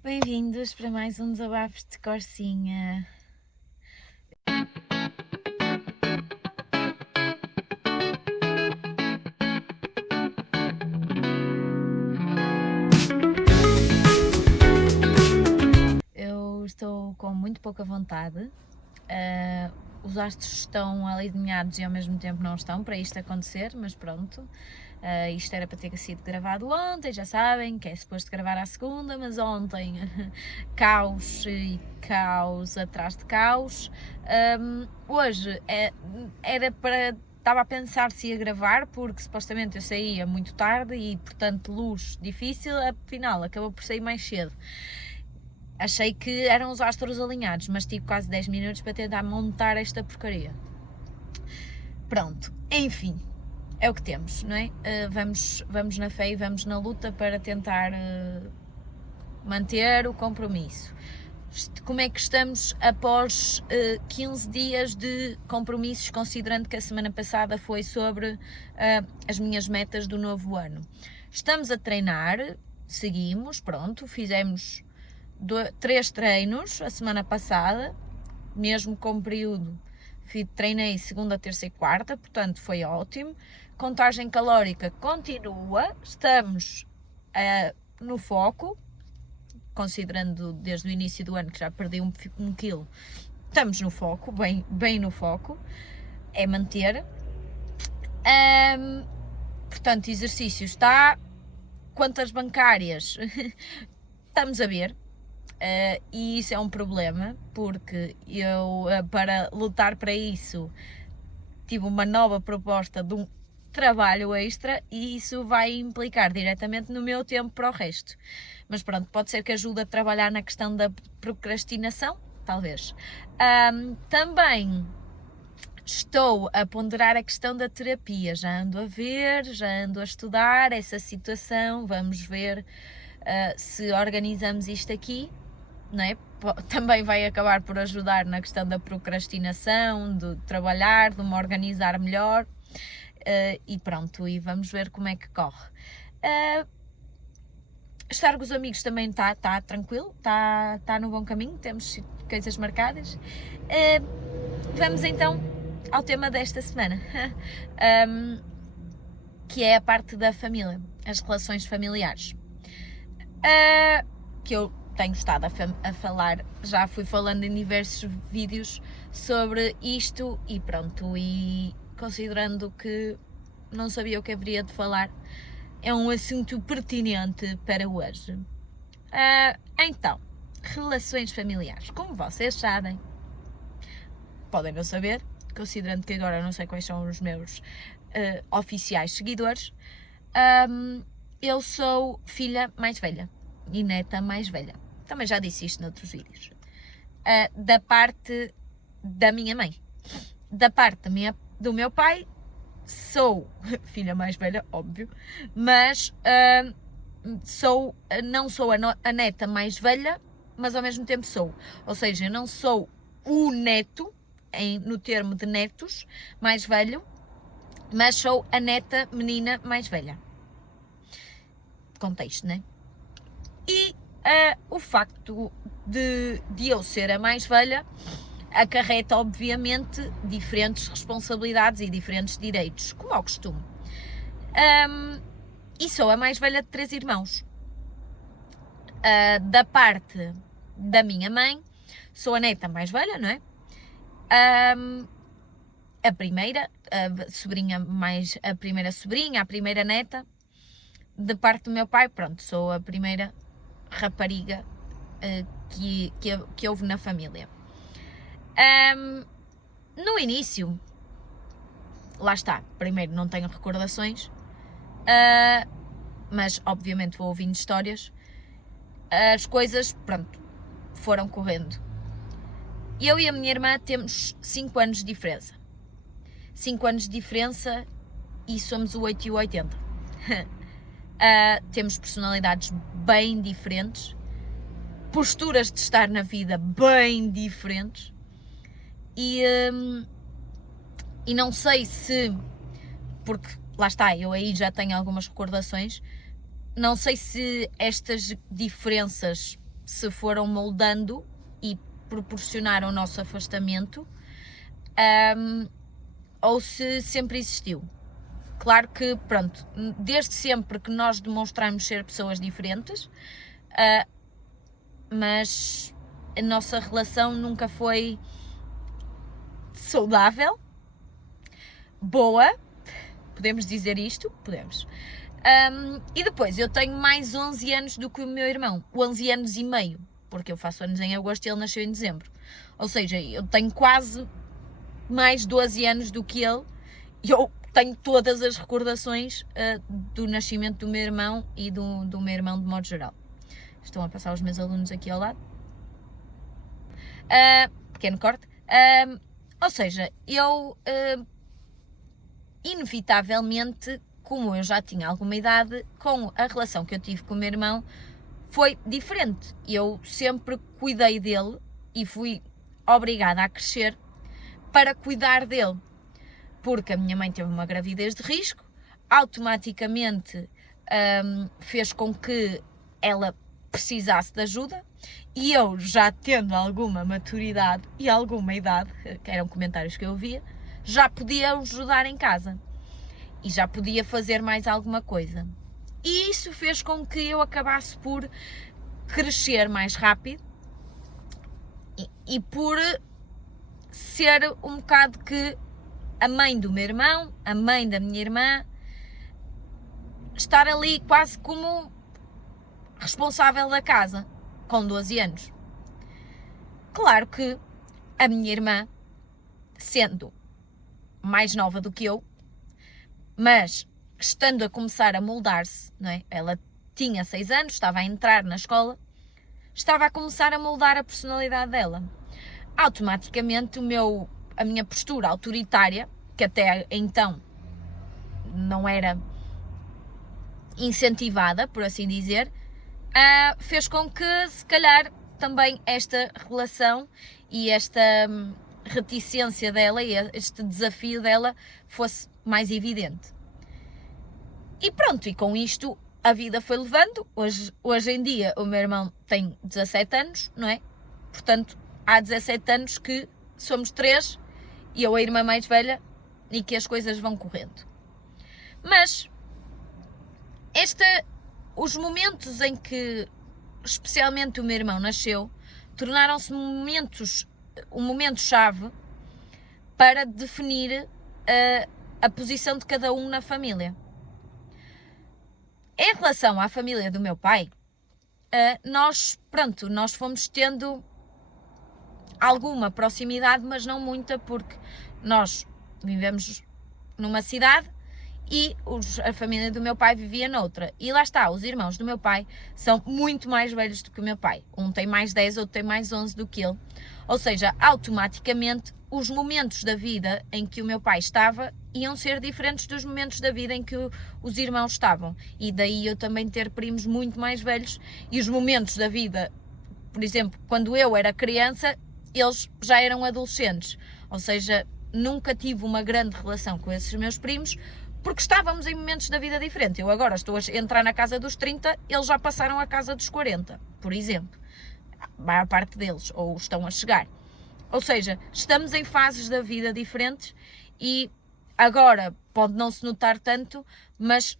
Bem-vindos para mais um Desabafos de Corsinha. Eu estou com muito pouca vontade. Os astros estão alinhados e ao mesmo tempo não estão para isto acontecer, mas pronto. Isto era para ter sido gravado ontem, já sabem que é suposto gravar à segunda, mas ontem caos e caos atrás de caos. Hoje era para. Estava a pensar se ia gravar, porque supostamente eu saía muito tarde e, portanto, luz difícil, afinal acabou por sair mais cedo. Achei que eram os astros alinhados, mas tive quase 10 minutos para tentar montar esta porcaria. Pronto, enfim, é o que temos, não é? Vamos na fé e vamos na luta para tentar manter o compromisso. Como é que estamos após 15 dias de compromissos, considerando que a semana passada foi sobre as minhas metas do novo ano? Estamos a treinar, seguimos, pronto, fizemos 3 treinos a semana passada, mesmo com período, treinei segunda, terça e quarta, portanto foi ótimo. Contagem calórica continua, estamos no foco, considerando desde o início do ano que já perdi um quilo, estamos no foco, bem no foco, é manter. Portanto, exercício está, contas bancárias, estamos a ver. E isso é um problema, porque eu, para lutar para isso, tive uma nova proposta de um trabalho extra e isso vai implicar diretamente no meu tempo para o resto. Mas pronto, pode ser que ajude a trabalhar na questão da procrastinação, talvez. Também estou a ponderar a questão da terapia, já ando a ver, já ando a estudar essa situação, vamos ver se organizamos isto aqui. Não é? Também vai acabar por ajudar na questão da procrastinação, de trabalhar, de me organizar melhor, e pronto, e vamos ver como é que corre. Estar com os amigos também está tranquilo, está no bom caminho, temos coisas marcadas. Vamos então ao tema desta semana, que é a parte da família, as relações familiares, que eu tenho estado a falar, já fui falando em diversos vídeos sobre isto e pronto, e considerando que não sabia o que haveria de falar, é um assunto pertinente para hoje. Então, relações familiares, como vocês sabem, podem não saber, considerando que agora não sei quais são os meus oficiais seguidores, eu sou filha mais velha e neta mais velha. Também já disse isto noutros vídeos. Da parte da minha mãe. Da parte do meu pai, sou filha mais velha, óbvio, mas não sou a neta mais velha, mas ao mesmo tempo sou. Ou seja, eu não sou o neto, no termo de netos, mais velho, mas sou a neta menina mais velha. Contexto, né? E o facto de eu ser a mais velha acarreta, obviamente, diferentes responsabilidades e diferentes direitos, como ao costume. E sou a mais velha de 3 irmãos. Da parte da minha mãe, sou a neta mais velha, não é? A primeira sobrinha a primeira sobrinha, a primeira neta. De parte do meu pai, pronto, sou a primeira rapariga que houve na família. No início, lá está, primeiro não tenho recordações, mas obviamente vou ouvindo histórias, as coisas, pronto, foram correndo. Eu e a minha irmã temos 5 anos de diferença. 5 anos de diferença e somos o 8 e o 80. Temos personalidades bem diferentes, posturas de estar na vida bem diferentes e não sei se, porque lá está, eu aí já tenho algumas recordações, não sei se estas diferenças se foram moldando e proporcionaram o nosso afastamento, ou se sempre existiu. Claro que, pronto, desde sempre que nós demonstramos ser pessoas diferentes, mas a nossa relação nunca foi saudável, boa, podemos dizer isto? Podemos. E depois, eu tenho mais 11 anos do que o meu irmão, 11 anos e meio, porque eu faço anos em agosto e ele nasceu em dezembro. Ou seja, eu tenho quase mais 12 anos do que ele, e eu tenho todas as recordações do nascimento do meu irmão e do meu irmão de modo geral. Estão a passar os meus alunos aqui ao lado. Pequeno corte. Ou seja, eu inevitavelmente, como eu já tinha alguma idade, com a relação que eu tive com o meu irmão, foi diferente. Eu sempre cuidei dele e fui obrigada a crescer para cuidar dele. Porque a minha mãe teve uma gravidez de risco, automaticamente fez com que ela precisasse de ajuda, e eu, já tendo alguma maturidade e alguma idade, que eram comentários que eu ouvia, já podia ajudar em casa e já podia fazer mais alguma coisa. E isso fez com que eu acabasse por crescer mais rápido e por ser um bocado que a mãe do meu irmão, a mãe da minha irmã, estar ali quase como responsável da casa, com 12 anos. Claro que a minha irmã, sendo mais nova do que eu, mas estando a começar a moldar-se, não é? Ela tinha 6 anos, estava a entrar na escola, estava a começar a moldar a personalidade dela. Automaticamente a minha postura autoritária, que até então não era incentivada, por assim dizer, fez com que, se calhar, também esta relação e esta reticência dela e este desafio dela fosse mais evidente. E pronto, e com isto a vida foi levando. Hoje em dia o meu irmão tem 17 anos, não é? Portanto, há 17 anos que somos 3 e eu a irmã mais velha e que as coisas vão correndo. Mas os momentos em que, especialmente o meu irmão nasceu, tornaram-se um momento-chave para definir a posição de cada um na família. Em relação à família do meu pai, nós fomos tendo alguma proximidade, mas não muita, porque nós vivemos numa cidade e a família do meu pai vivia noutra. E lá está, os irmãos do meu pai são muito mais velhos do que o meu pai. Um tem mais 10, outro tem mais 11 do que ele. Ou seja, automaticamente, os momentos da vida em que o meu pai estava iam ser diferentes dos momentos da vida em que os irmãos estavam. E daí eu também ter primos muito mais velhos, e os momentos da vida, por exemplo, quando eu era criança, eles já eram adolescentes. Ou seja, nunca tive uma grande relação com esses meus primos, porque estávamos em momentos da vida diferentes. Eu agora estou a entrar na casa dos 30, eles já passaram a casa dos 40, por exemplo. A maior parte deles, ou estão a chegar. Ou seja, estamos em fases da vida diferentes e agora pode não se notar tanto, mas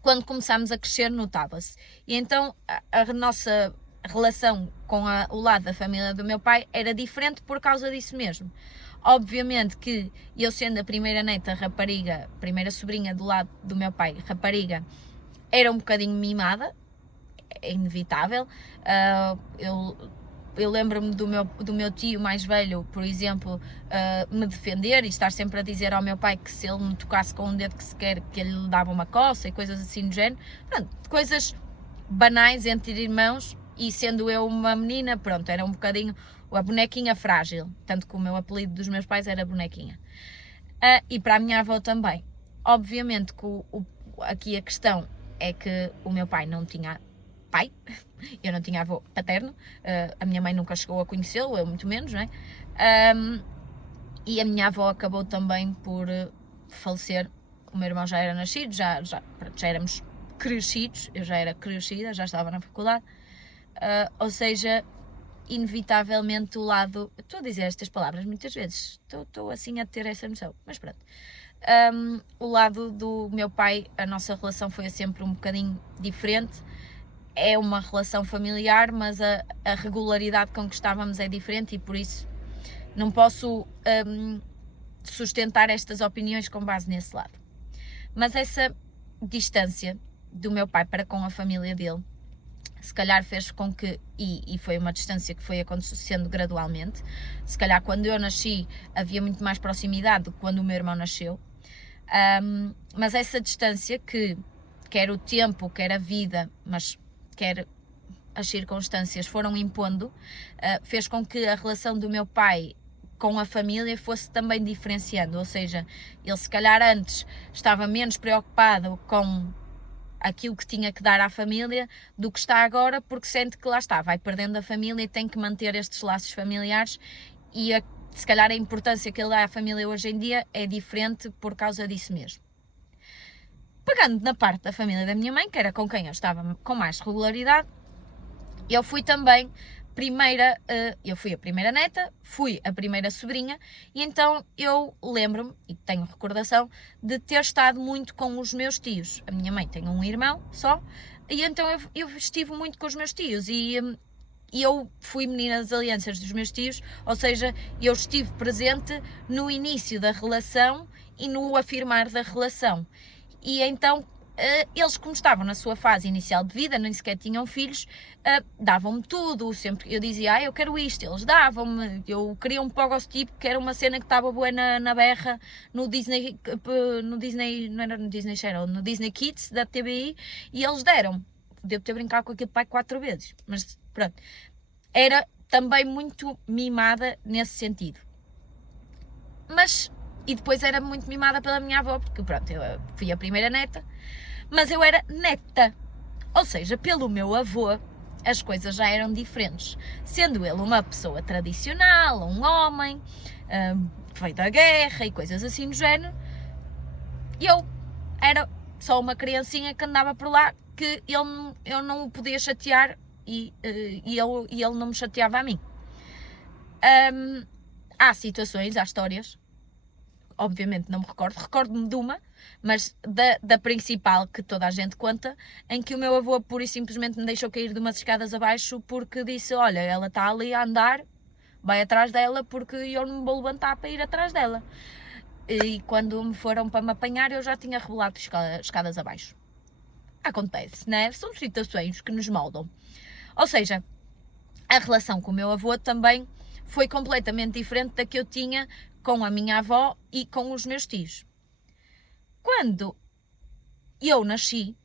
quando começámos a crescer notava-se. E então a nossa relação com o lado da família do meu pai era diferente por causa disso mesmo. Obviamente que eu, sendo a primeira neta rapariga, primeira sobrinha do lado do meu pai, rapariga, era um bocadinho mimada, é inevitável. Eu lembro-me do meu tio mais velho, por exemplo, me defender e estar sempre a dizer ao meu pai que se ele me tocasse com um dedo que sequer, que ele lhe dava uma coça e coisas assim do género. Pronto, coisas banais entre irmãos, e sendo eu uma menina, pronto, era um bocadinho a bonequinha frágil, tanto que o meu apelido dos meus pais era bonequinha. E para a minha avó também. Obviamente que aqui a questão é que o meu pai não tinha pai, eu não tinha avô paterno, a minha mãe nunca chegou a conhecê-lo, eu muito menos, não é? E a minha avó acabou também por falecer. O meu irmão já era nascido, já éramos crescidos, eu já era crescida, já estava na faculdade, ou seja, inevitavelmente o lado, estou a dizer estas palavras muitas vezes, estou assim a ter essa noção, mas pronto, o lado do meu pai, a nossa relação foi sempre um bocadinho diferente. É uma relação familiar, mas a regularidade com que estávamos é diferente e por isso não posso sustentar estas opiniões com base nesse lado. Mas essa distância do meu pai para com a família dele, se calhar fez com que, e foi uma distância que foi acontecendo gradualmente, se calhar quando eu nasci havia muito mais proximidade do que quando o meu irmão nasceu, mas essa distância que quer o tempo, quer a vida, mas quer as circunstâncias foram impondo, fez com que a relação do meu pai com a família fosse também diferenciando, ou seja, ele se calhar antes estava menos preocupado com aquilo que tinha que dar à família do que está agora, porque sente que lá está, vai perdendo a família e tem que manter estes laços familiares e se calhar a importância que ele dá à família hoje em dia é diferente por causa disso mesmo. Pegando na parte da família da minha mãe, que era com quem eu estava com mais regularidade, eu fui também eu fui a primeira neta, fui a primeira sobrinha e então eu lembro-me, e tenho recordação, de ter estado muito com os meus tios. A minha mãe tem um irmão só, e então eu estive muito com os meus tios e eu fui menina das alianças dos meus tios, ou seja, eu estive presente no início da relação e no afirmar da relação. E então eles, como estavam na sua fase inicial de vida, nem sequer tinham filhos, davam-me tudo, sempre eu dizia, eu quero isto, eles davam-me, eu queria um Pogostipo, que era uma cena que estava boa na berra, no Disney, não era no Disney Channel, no Disney Kids, da TBI, e eles deram. Devo ter brincado com aquele pai 4 vezes, mas pronto. Era também muito mimada nesse sentido. E depois era muito mimada pela minha avó, porque pronto, eu fui a primeira neta, mas eu era neta, ou seja, pelo meu avô as coisas já eram diferentes, sendo ele uma pessoa tradicional, um homem, que veio da guerra e coisas assim do género, eu era só uma criancinha que andava por lá, que eu não o podia chatear e ele não me chateava a mim. Há situações, há histórias, obviamente não me recordo-me de uma, mas da principal que toda a gente conta, em que o meu avô pura e simplesmente me deixou cair de umas escadas abaixo porque disse, olha, ela está ali a andar, vai atrás dela porque eu não me vou levantar para ir atrás dela. E quando me foram para me apanhar eu já tinha rebolado escadas abaixo. Acontece, né? São situações que nos moldam. Ou seja, a relação com o meu avô também foi completamente diferente da que eu tinha com a minha avó e com os meus tios. Quando eu nasci,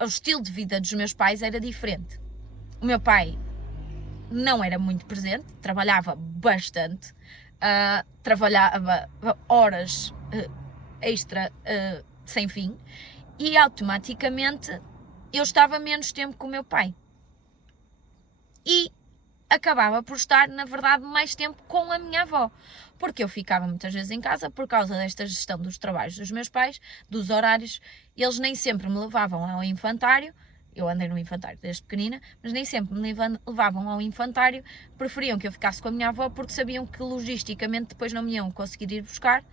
o estilo de vida dos meus pais era diferente. O meu pai não era muito presente, trabalhava bastante, trabalhava horas extra sem fim e automaticamente eu estava menos tempo com o meu pai. E acabava por estar, na verdade, mais tempo com a minha avó, porque eu ficava muitas vezes em casa por causa desta gestão dos trabalhos dos meus pais, dos horários. Eles nem sempre me levavam ao infantário, eu andei no infantário desde pequenina, mas nem sempre me levavam ao infantário, preferiam que eu ficasse com a minha avó porque sabiam que logisticamente depois não me iam conseguir ir buscar,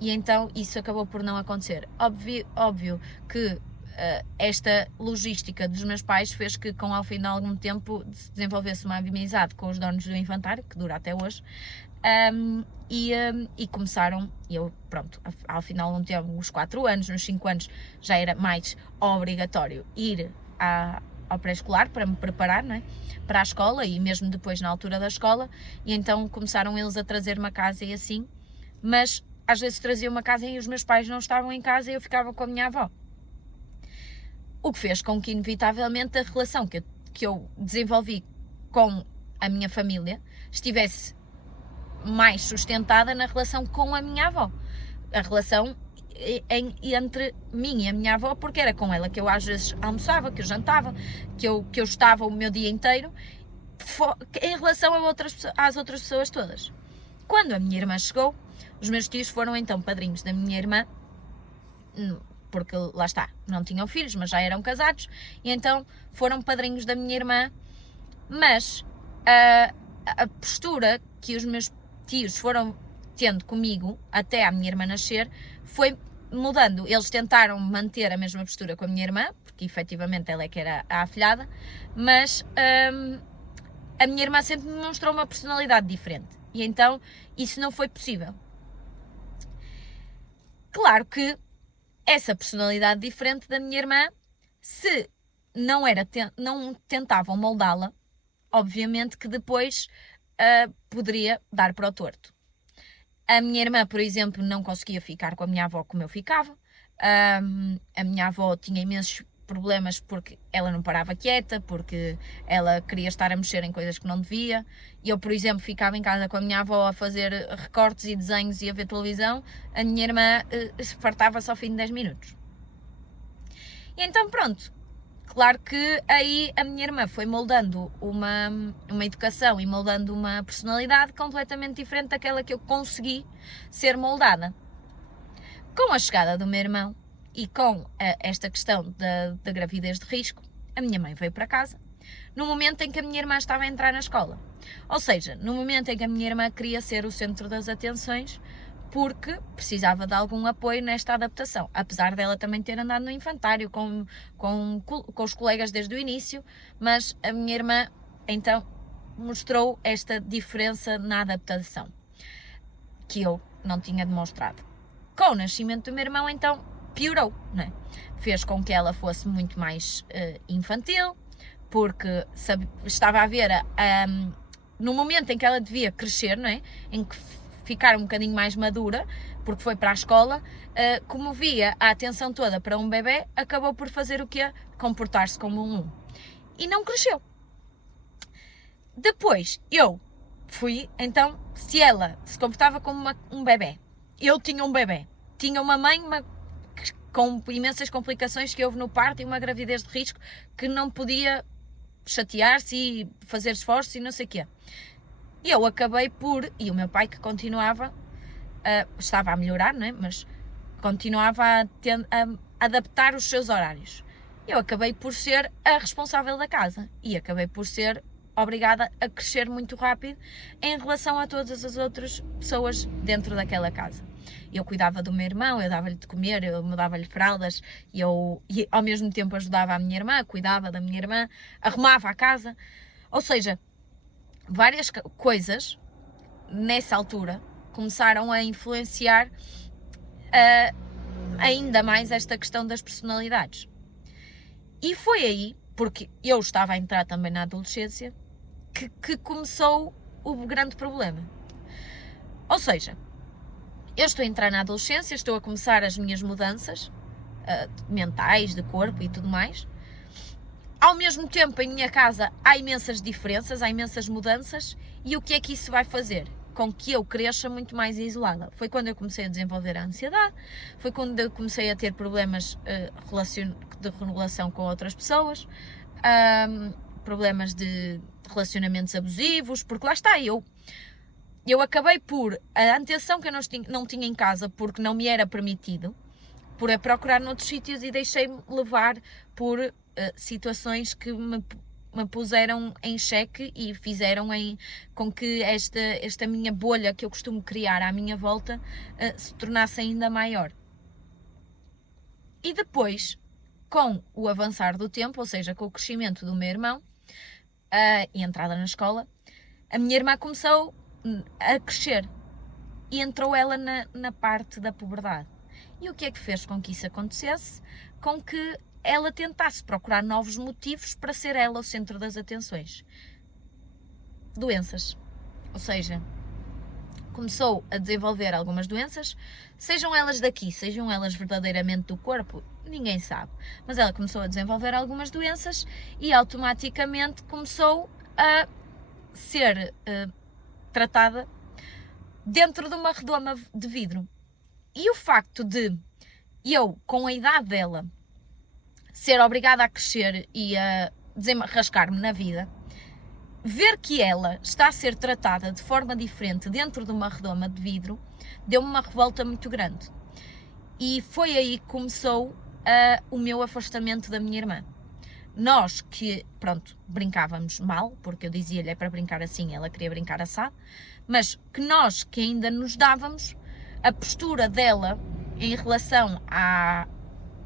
e então isso acabou por não acontecer. Óbvio que esta logística dos meus pais fez que ao fim de algum tempo se desenvolvesse uma amizade com os donos do infantário, que dura até hoje, e começaram, ao final de algum tempo, uns 4 anos, uns 5 anos, já era mais obrigatório ir ao pré-escolar para me preparar, não é? Para a escola e mesmo depois na altura da escola, e então começaram eles a trazer-me a casa e assim, mas às vezes traziam-me a casa e os meus pais não estavam em casa e eu ficava com a minha avó. O que fez com que, inevitavelmente, a relação que eu desenvolvi com a minha família estivesse mais sustentada na relação com a minha avó. A relação entre mim e a minha avó, porque era com ela que eu às vezes almoçava, que eu jantava, que eu estava o meu dia inteiro, em relação às outras pessoas todas. Quando a minha irmã chegou, os meus tios foram então padrinhos da minha irmã, porque lá está, não tinham filhos, mas já eram casados, e então foram padrinhos da minha irmã, mas a postura que os meus tios foram tendo comigo até à minha irmã nascer foi mudando. Eles tentaram manter a mesma postura com a minha irmã, porque efetivamente ela é que era a afilhada, mas a minha irmã sempre me mostrou uma personalidade diferente, e então isso não foi possível. Claro que essa personalidade diferente da minha irmã, se não tentavam moldá-la, obviamente que depois poderia dar para o torto. A minha irmã, por exemplo, não conseguia ficar com a minha avó como eu ficava. A minha avó tinha imensos problemas porque ela não parava quieta, porque ela queria estar a mexer em coisas que não devia. Eu, por exemplo, ficava em casa com a minha avó a fazer recortes e desenhos e a ver televisão. A minha irmã fartava-se ao fim de 10 minutos. E então pronto, claro que aí a minha irmã foi moldando uma educação e moldando uma personalidade completamente diferente daquela que eu consegui ser moldada. Com a chegada do meu irmão e com esta questão da gravidez de risco, a minha mãe veio para casa no momento em que a minha irmã estava a entrar na escola. Ou seja, no momento em que a minha irmã queria ser o centro das atenções, porque precisava de algum apoio nesta adaptação, apesar dela também ter andado no infantário com os colegas desde o início, mas a minha irmã então mostrou esta diferença na adaptação, que eu não tinha demonstrado. Com o nascimento do meu irmão, então, piorou, não é? Fez com que ela fosse muito mais infantil, porque estava a ver, no momento em que ela devia crescer, não é? Em que ficar um bocadinho mais madura, porque foi para a escola, como via a atenção toda para um bebê, acabou por fazer o quê? Comportar-se como um. E não cresceu. Depois, eu fui, então, se ela se comportava como um bebê, eu tinha um bebê, tinha uma mãe com imensas complicações que houve no parto e uma gravidez de risco que não podia chatear-se e fazer esforços e não sei o quê. E eu acabei e o meu pai que continuava, estava a melhorar, não é? Mas continuava a adaptar os seus horários. Eu acabei por ser a responsável da casa e acabei por ser obrigada a crescer muito rápido em relação a todas as outras pessoas dentro daquela casa. Eu cuidava do meu irmão, eu dava-lhe de comer, eu mudava-lhe fraldas, e ao mesmo tempo ajudava a minha irmã, cuidava da minha irmã, arrumava a casa, ou seja, várias coisas nessa altura começaram a influenciar ainda mais esta questão das personalidades. E foi aí, porque eu estava a entrar também na adolescência, que começou o grande problema. Ou seja, eu estou a entrar na adolescência, estou a começar as minhas mudanças mentais, de corpo e tudo mais. Ao mesmo tempo, em minha casa há imensas diferenças, há imensas mudanças, e o que é que isso vai fazer? Com que eu cresça muito mais isolada. Foi quando eu comecei a desenvolver a ansiedade, foi quando eu comecei a ter problemas de relação com outras pessoas, problemas de relacionamentos abusivos, porque lá está, eu acabei por, a atenção que eu não tinha em casa, porque não me era permitido, por a procurar noutros sítios, e deixei-me levar por situações que me puseram em xeque e fizeram com que esta minha bolha que eu costumo criar à minha volta se tornasse ainda maior. E depois, com o avançar do tempo, ou seja, com o crescimento do meu irmão e a entrada na escola, a minha irmã começou a crescer e entrou ela na parte da puberdade. E o que é que fez com que isso acontecesse? Com que ela tentasse procurar novos motivos para ser ela o centro das atenções. Doenças. Ou seja, começou a desenvolver algumas doenças, sejam elas daqui, sejam elas verdadeiramente do corpo, ninguém sabe. Mas ela começou a desenvolver algumas doenças e automaticamente começou a ser tratada dentro de uma redoma de vidro. E o facto de eu, com a idade dela, ser obrigada a crescer e a desenrascar-me na vida, ver que ela está a ser tratada de forma diferente dentro de uma redoma de vidro, deu-me uma revolta muito grande. E foi aí que começou o meu afastamento da minha irmã. Nós que, pronto, brincávamos mal, porque eu dizia-lhe é para brincar assim, ela queria brincar assado, mas que nós que ainda nos dávamos, a postura dela em relação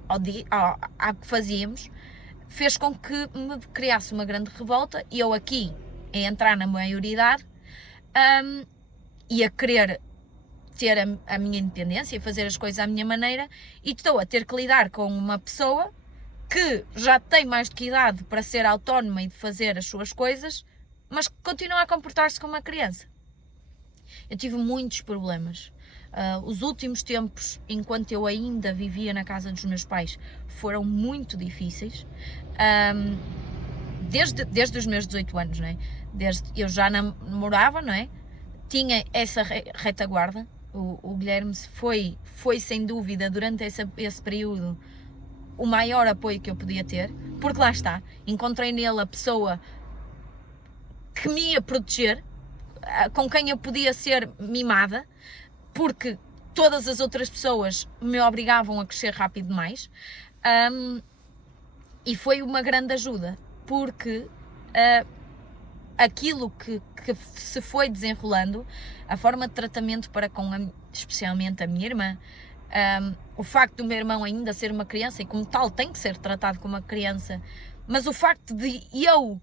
ao que fazíamos, fez com que me criasse uma grande revolta, e eu aqui, a entrar na maioridade, e a querer ter a minha independência e fazer as coisas à minha maneira, e estou a ter que lidar com uma pessoa que já tem mais do que idade para ser autónoma e de fazer as suas coisas, mas que continua a comportar-se como uma criança. Eu tive muitos problemas. Os últimos tempos, enquanto eu ainda vivia na casa dos meus pais, foram muito difíceis. Desde os meus 18 anos, não é? Eu já namorava, não é? Tinha essa retaguarda. O Guilherme foi sem dúvida, durante esse período, o maior apoio que eu podia ter, porque lá está, encontrei nele a pessoa que me ia proteger, com quem eu podia ser mimada, porque todas as outras pessoas me obrigavam a crescer rápido demais, e foi uma grande ajuda, porque aquilo que se foi desenrolando, a forma de tratamento para com especialmente a minha irmã, o facto do meu irmão ainda ser uma criança e como tal tem que ser tratado como uma criança, mas o facto de eu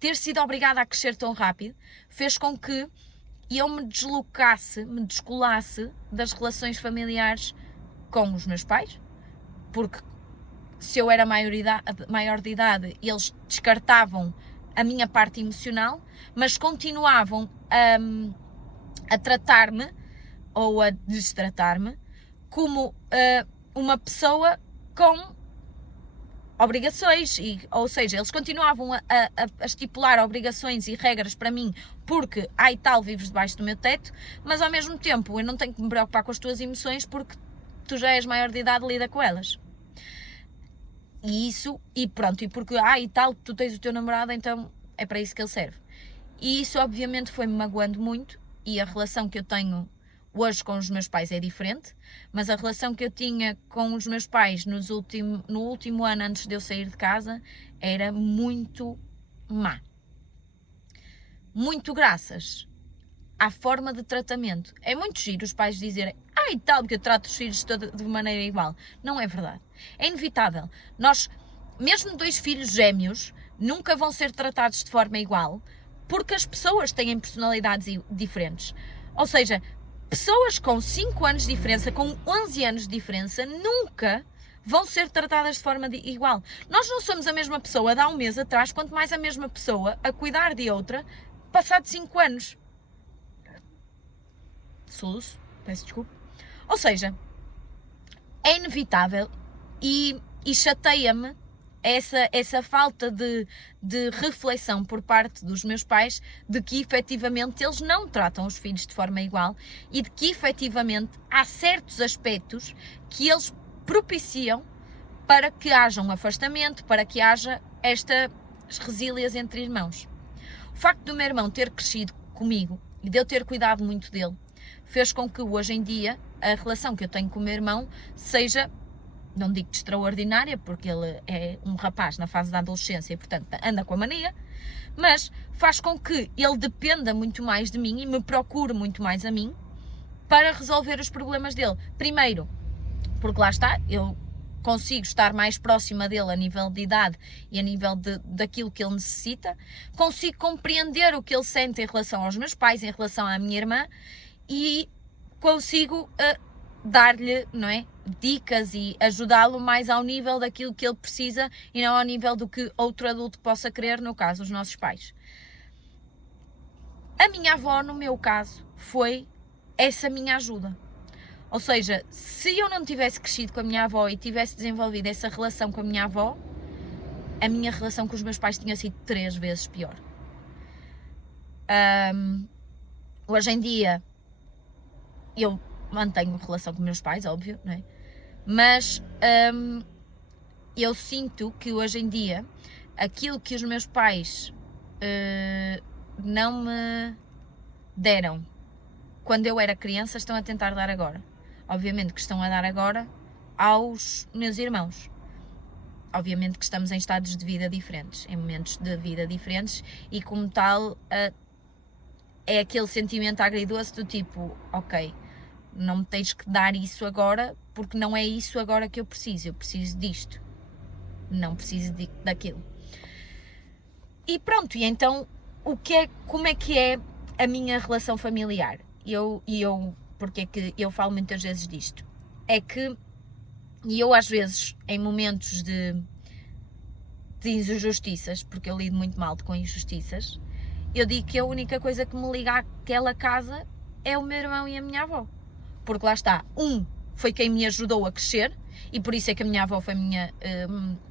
ter sido obrigada a crescer tão rápido fez com que eu me descolasse das relações familiares com os meus pais, porque se eu era maior de idade, eles descartavam a minha parte emocional, mas continuavam a tratar-me ou a destratar-me como uma pessoa com obrigações, ou seja, eles continuavam a estipular obrigações e regras para mim, porque, tal, vives debaixo do meu teto, mas ao mesmo tempo eu não tenho que me preocupar com as tuas emoções porque tu já és maior de idade, lida com elas. E pronto, e porque, tal, tu tens o teu namorado, então é para isso que ele serve. E isso obviamente foi-me magoando muito, e a relação que eu tenho hoje com os meus pais é diferente, mas a relação que eu tinha com os meus pais no último ano antes de eu sair de casa era muito má. Muito graças à forma de tratamento. É muito giro os pais dizerem tal, porque eu trato os filhos de maneira igual. Não é verdade. É inevitável. Nós, mesmo dois filhos gêmeos, nunca vão ser tratados de forma igual, porque as pessoas têm personalidades diferentes. Ou seja, pessoas com 5 anos de diferença, com 11 anos de diferença, nunca vão ser tratadas de forma igual. Nós não somos a mesma pessoa de há um mês atrás, quanto mais a mesma pessoa a cuidar de outra, passado 5 anos. Soluço, peço desculpa. Ou seja, é inevitável e chateia-me essa falta de reflexão por parte dos meus pais de que efetivamente eles não tratam os filhos de forma igual e de que efetivamente há certos aspectos que eles propiciam para que haja um afastamento, para que haja estas resílias entre irmãos. O facto do meu irmão ter crescido comigo e de eu ter cuidado muito dele fez com que hoje em dia a relação que eu tenho com o meu irmão seja, não digo de extraordinária, porque ele é um rapaz na fase da adolescência e, portanto, anda com a mania, mas faz com que ele dependa muito mais de mim e me procure muito mais a mim para resolver os problemas dele. Primeiro, porque lá está, eu consigo estar mais próxima dele a nível de idade e a nível daquilo que ele necessita, consigo compreender o que ele sente em relação aos meus pais, em relação à minha irmã, e consigo dar-lhe, não é, dicas e ajudá-lo mais ao nível daquilo que ele precisa e não ao nível do que outro adulto possa querer, no caso, os nossos pais. A minha avó, no meu caso, foi essa minha ajuda. Ou seja, se eu não tivesse crescido com a minha avó e tivesse desenvolvido essa relação com a minha avó, a minha relação com os meus pais tinha sido 3 vezes pior. Hoje em dia, eu mantenho relação com meus pais, óbvio, não é? Mas eu sinto que hoje em dia, aquilo que os meus pais não me deram quando eu era criança, estão a tentar dar agora. Obviamente que estão a dar agora aos meus irmãos. Obviamente que estamos em estados de vida diferentes, em momentos de vida diferentes, e como tal é aquele sentimento agridoce do tipo, ok, não me tens que dar isso agora, porque não é isso agora que eu preciso disto, não preciso daquilo. E pronto, e então como é que é a minha relação familiar? Porque é que eu falo muitas vezes disto? É que eu às vezes, em momentos de injustiças, porque eu lido muito mal com injustiças, eu digo que a única coisa que me liga àquela casa é o meu irmão e a minha avó. Porque lá está, foi quem me ajudou a crescer, e por isso é que a minha avó foi minha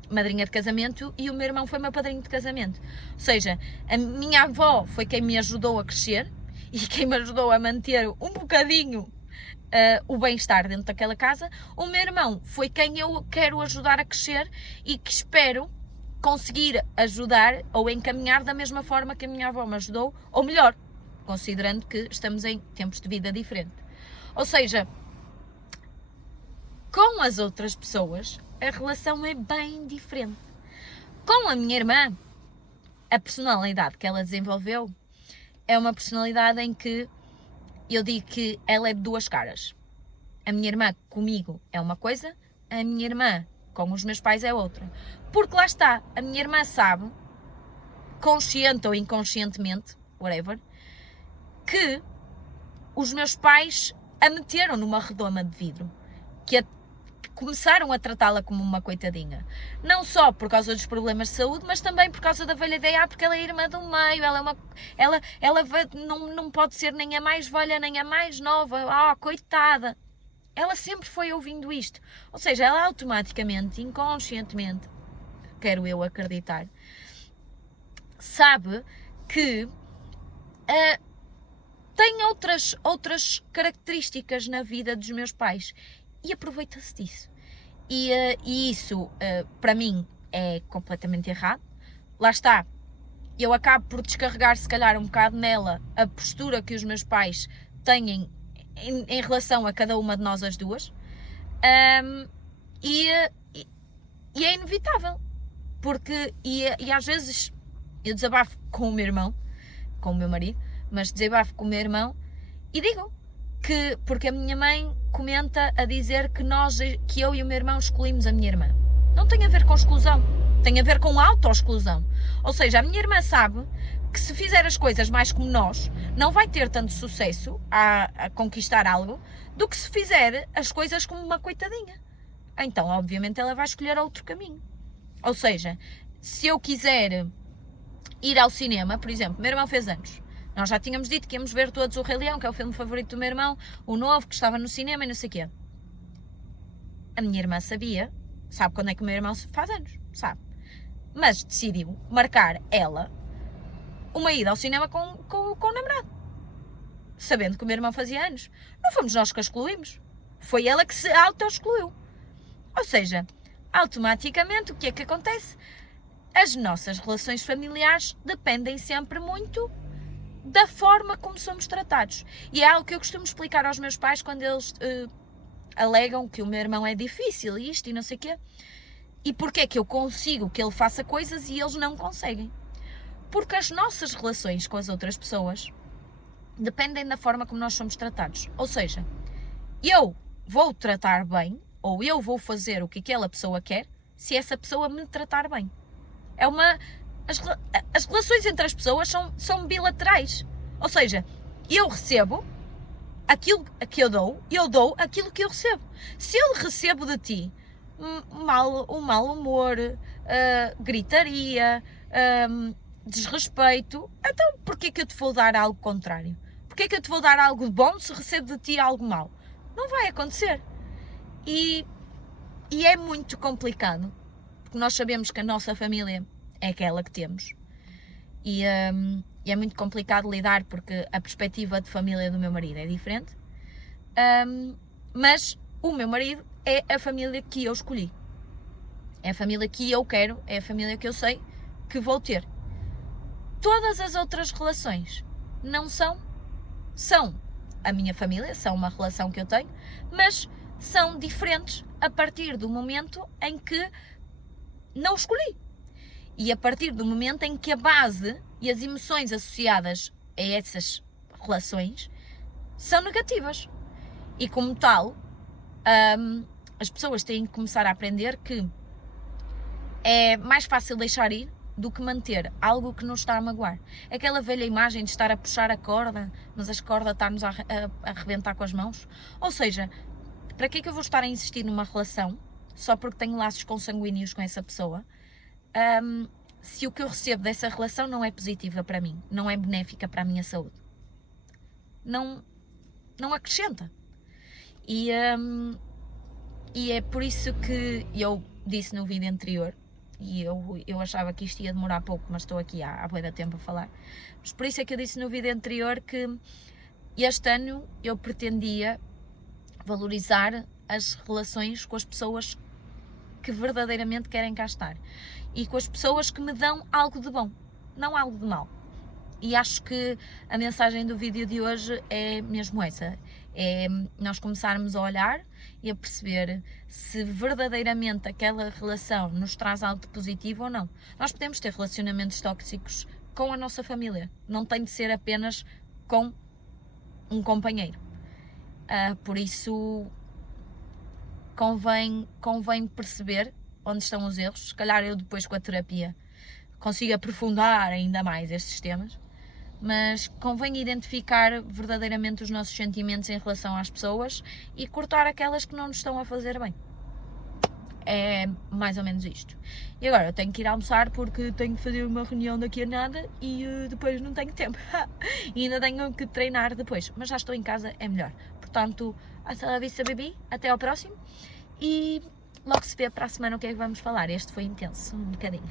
madrinha de casamento e o meu irmão foi meu padrinho de casamento. Ou seja, a minha avó foi quem me ajudou a crescer e quem me ajudou a manter um bocadinho o bem-estar dentro daquela casa. O meu irmão foi quem eu quero ajudar a crescer e que espero conseguir ajudar ou encaminhar da mesma forma que a minha avó me ajudou, ou melhor, considerando que estamos em tempos de vida diferentes. Ou seja, com as outras pessoas a relação é bem diferente. Com a minha irmã, a personalidade que ela desenvolveu é uma personalidade em que eu digo que ela é de duas caras. A minha irmã comigo é uma coisa, a minha irmã com os meus pais é outra. Porque lá está, a minha irmã sabe, consciente ou inconscientemente, whatever, que os meus pais a meteram numa redoma de vidro, que começaram a tratá-la como uma coitadinha. Não só por causa dos problemas de saúde, mas também por causa da velha ideia, porque ela é irmã do meio, ela não pode ser nem a mais velha, nem a mais nova, coitada. Ela sempre foi ouvindo isto. Ou seja, ela automaticamente, inconscientemente, quero eu acreditar, sabe que tem outras características na vida dos meus pais e aproveita-se disso. E isso, para mim, é completamente errado. Lá está, eu acabo por descarregar, se calhar, um bocado nela a postura que os meus pais têm em relação a cada uma de nós as duas. E é inevitável. Porque, e às vezes, eu desabafo com o meu irmão, com o meu marido, mas desabafo com o meu irmão e digo que, porque a minha mãe comenta a dizer que eu e o meu irmão excluímos a minha irmã. Não tem a ver com exclusão, tem a ver com autoexclusão. Ou seja, a minha irmã sabe que se fizer as coisas mais como nós, não vai ter tanto sucesso a conquistar algo, do que se fizer as coisas como uma coitadinha. Então, obviamente, ela vai escolher outro caminho. Ou seja, se eu quiser ir ao cinema, por exemplo, meu irmão fez anos, nós já tínhamos dito que íamos ver todos o Rei Leão, que é o filme favorito do meu irmão, o novo, que estava no cinema e não sei o quê. A minha irmã sabe quando é que o meu irmão faz anos, sabe. Mas decidiu marcar ela uma ida ao cinema com o namorado, sabendo que o meu irmão fazia anos. Não fomos nós que a excluímos, foi ela que se auto-excluiu. Ou seja, automaticamente o que é que acontece? As nossas relações familiares dependem sempre muito da forma como somos tratados. E é algo que eu costumo explicar aos meus pais quando eles alegam que o meu irmão é difícil e isto e não sei o quê. E porque é que eu consigo que ele faça coisas e eles não conseguem? Porque as nossas relações com as outras pessoas dependem da forma como nós somos tratados. Ou seja, eu vou tratar bem, ou eu vou fazer o que aquela pessoa quer, se essa pessoa me tratar bem. As relações entre as pessoas são bilaterais. Ou seja, eu recebo aquilo que eu dou aquilo que eu recebo. Se eu recebo de ti um mau humor, gritaria, desrespeito, então porquê que eu te vou dar algo contrário? Porquê que eu te vou dar algo bom se recebo de ti algo mau? Não vai acontecer. E é muito complicado, porque nós sabemos que a nossa família é aquela que temos. E é muito complicado lidar, porque a perspectiva de família do meu marido é diferente. Mas o meu marido é a família que eu escolhi. É a família que eu quero, é a família que eu sei que vou ter. Todas as outras relações não são a minha família, são uma relação que eu tenho, mas são diferentes a partir do momento em que não escolhi. E a partir do momento em que a base e as emoções associadas a essas relações são negativas. E como tal, as pessoas têm que começar a aprender que é mais fácil deixar ir do que manter algo que nos está a magoar. Aquela velha imagem de estar a puxar a corda, mas a corda está-nos a arrebentar com as mãos. Ou seja, para que é que eu vou estar a insistir numa relação só porque tenho laços consanguíneos com essa pessoa, se o que eu recebo dessa relação não é positiva para mim, não é benéfica para a minha saúde? Não acrescenta. E é por isso que eu disse no vídeo anterior, e eu achava que isto ia demorar pouco, mas estou aqui há bué de tempo a falar, mas por isso é que eu disse no vídeo anterior que este ano eu pretendia valorizar as relações com as pessoas que verdadeiramente querem cá estar e com as pessoas que me dão algo de bom, não algo de mau. E acho que a mensagem do vídeo de hoje é mesmo essa, é nós começarmos a olhar e a perceber se verdadeiramente aquela relação nos traz algo de positivo ou não. Nós podemos ter relacionamentos tóxicos com a nossa família, não tem de ser apenas com um companheiro. Por isso convém perceber onde estão os erros. Se calhar eu depois com a terapia consigo aprofundar ainda mais estes temas, mas convém identificar verdadeiramente os nossos sentimentos em relação às pessoas e cortar aquelas que não nos estão a fazer bem. É mais ou menos isto. E agora eu tenho que ir almoçar porque tenho que fazer uma reunião daqui a nada e depois não tenho tempo. E ainda tenho que treinar depois, mas já estou em casa, é melhor. Portanto, hasta la vista, baby, até ao próximo e logo se vê para a semana o que é que vamos falar. Este foi intenso, um bocadinho.